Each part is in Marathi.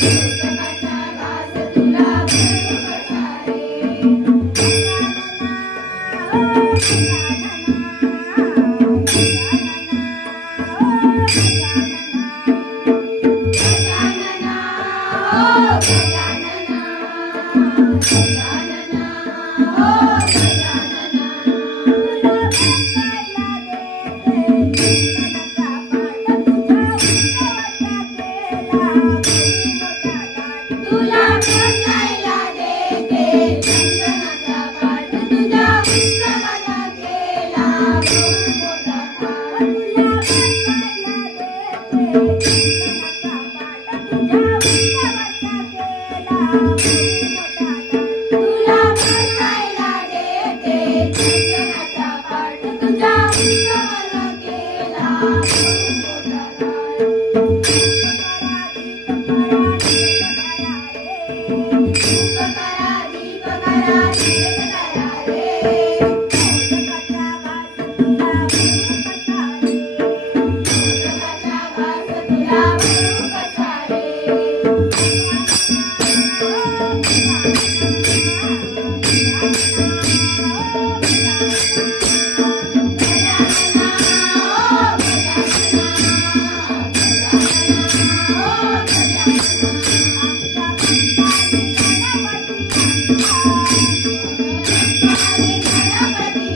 मोदकाचा घास तुला भरू कसा रे. गजानना ओ गजानना, गजानना ओ गजानना, तुला बसायला देते चंदनाचा पाट, तुझ्या उत्सवाला केला बहु मोठा थाट. तुला बसायला देते चंदनाचा पाट, तुझ्या उत्सवाला केला बहु मोठा थाट. दीप करा दीप करा दीप करा रे. मोदकाचा घास तुला भरू कसा रे. गजानना ओ गजानना, गजानना ओ गजानना, गणपती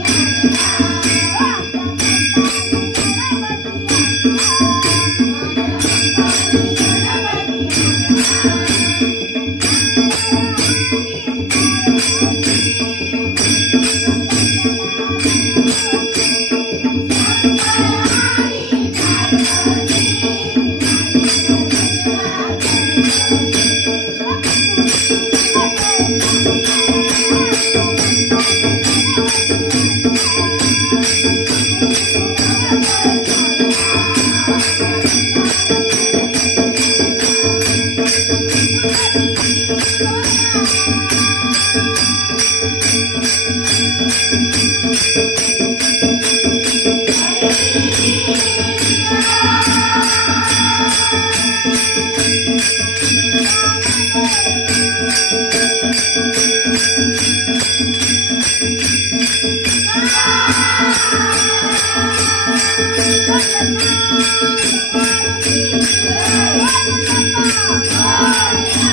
Oh,